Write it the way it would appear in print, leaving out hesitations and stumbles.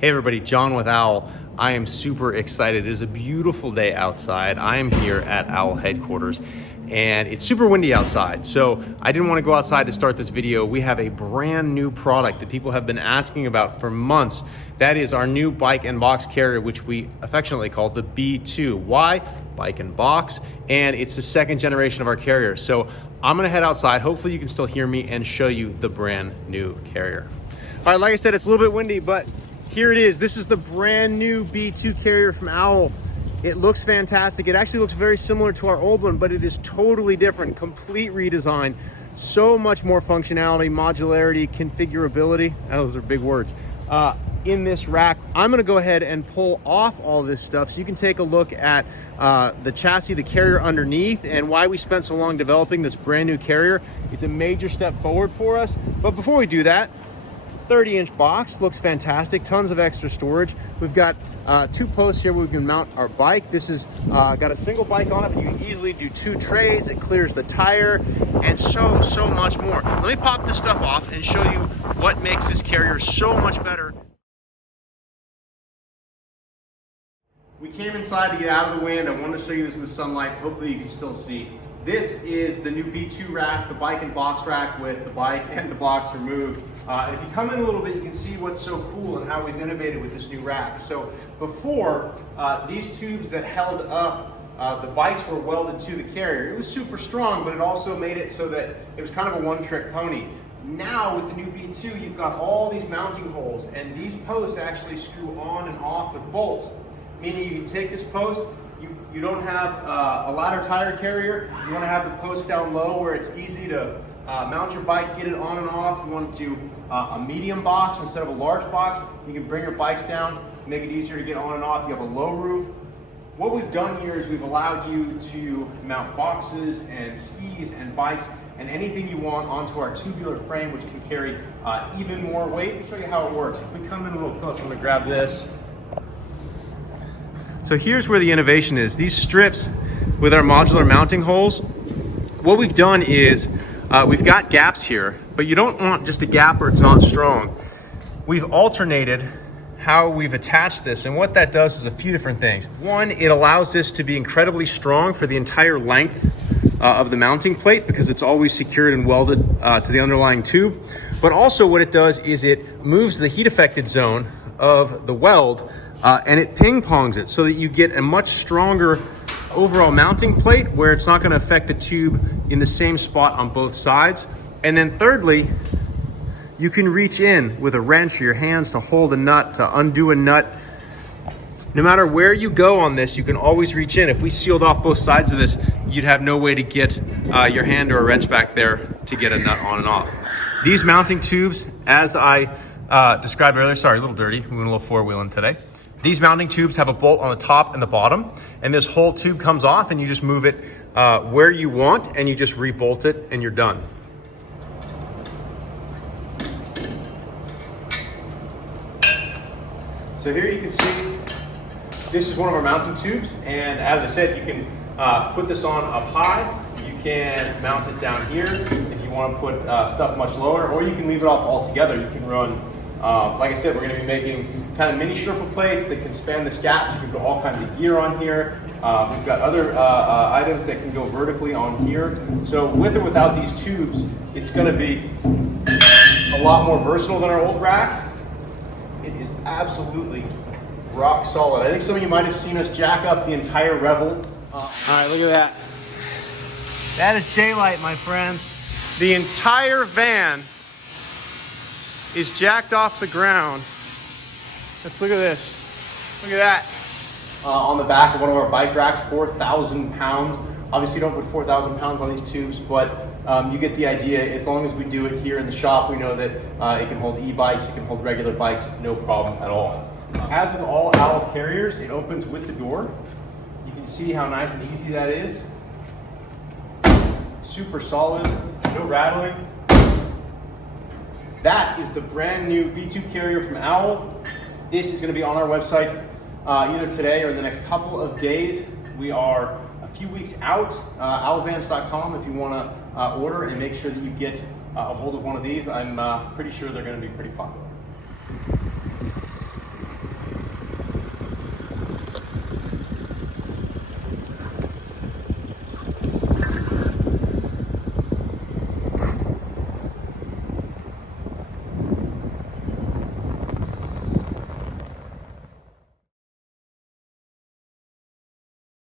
Hey everybody, John with Owl. I am super excited. It is a beautiful day outside. I am here at Owl headquarters and it's super windy outside. So I didn't want to go outside to start this video. We have a brand new product that people have been asking about for months. That is our new bike and box carrier, which we affectionately call the B2. Why? Bike and box. And it's the second generation of our carrier. So I'm gonna head outside. Hopefully you can still hear me and show you the brand new carrier. All right, like I said, it's a little bit windy, but here it is. This is the brand new B2 carrier from Owl. It looks fantastic. It actually looks very similar to our old one, but it is totally different, complete redesign. So much more functionality, modularity, configurability. Those are big words. In this rack, I'm gonna go ahead and pull off all this stuff so you can take a look at the chassis, the carrier underneath, and why we spent so long developing this brand new carrier. It's a major step forward for us. But before we do that, 30-inch box, looks fantastic, tons of extra storage. We've got two posts here where we can mount our bike. This is got a single bike on it, but you can easily do two trays. It clears the tire, and so much more. Let me pop this stuff off and show you what makes this carrier so much better. We came inside to get out of the wind. I wanted to show you this in the sunlight. Hopefully you can still see. This is the new B2 rack, the bike and box rack with the bike and the box removed. If you come in a little bit, you can see what's so cool and how we've innovated with this new rack. So before, these tubes that held up the bikes were welded to the carrier. It was super strong, but it also made it so that it was kind of a one-trick pony. Now with the new B2, you've got all these mounting holes, and these posts actually screw on and off with bolts. Meaning you can take this post, you don't have a ladder tire carrier, you want to have the post down low where it's easy to mount your bike, get it on and off. You want to do a medium box instead of a large box. You can bring your bikes down, make it easier to get on and off. You have a low roof. What we've done here is we've allowed you to mount boxes and skis and bikes and anything you want onto our tubular frame, which can carry even more weight. Let me show you how it works. If we come in a little closer, I'm going to grab this. So here's where the innovation is. These strips with our modular mounting holes, what we've done is we've got gaps here, but you don't want just a gap where it's not strong. We've alternated how we've attached this, and what that does is a few different things. One, it allows this to be incredibly strong for the entire length of the mounting plate because it's always secured and welded to the underlying tube. But also what it does is it moves the heat affected zone of the weld and it ping pongs it so that you get a much stronger overall mounting plate where it's not going to affect the tube in the same spot on both sides. And then thirdly, you can reach in with a wrench or your hands to hold a nut, to undo a nut. No matter where you go on this, you can always reach in. If we sealed off both sides of this, you'd have no way to get your hand or a wrench back there to get a nut on and off. These mounting tubes, as I described earlier, sorry, a little dirty, we went a little four-wheeling today. These mounting tubes have a bolt on the top and the bottom, and this whole tube comes off and you just move it where you want and you just re-bolt it and you're done. So here you can see, this is one of our mounting tubes, and as I said, you can put this on up high, you can mount it down here if you want to put stuff much lower, or you can leave it off altogether. You can run, like I said, we're going to be making kind of mini Sherpa plates that can span this gap, so you can put all kinds of gear on here. We've got other items that can go vertically on here. So with or without these tubes, it's going to be a lot more versatile than our old rack. It is absolutely rock solid. I think some of you might have seen us jack up the entire Revel. All right, look at that. That is daylight, my friends. The entire van is jacked off the ground. Let's look at this. Look at that. On the back of one of our bike racks, 4,000 pounds. Obviously, you don't put 4,000 pounds on these tubes, but you get the idea. As long as we do it here in the shop, we know that it can hold e-bikes, it can hold regular bikes, no problem at all. As with all Owl carriers, it opens with the door. You can see how nice and easy that is. Super solid, no rattling. That is the brand new B2 carrier from Owl. This is going to be on our website either today or in the next couple of days. We are a few weeks out. Owlvans.com if you want to order and make sure that you get a hold of one of these. I'm pretty sure they're going to be pretty popular.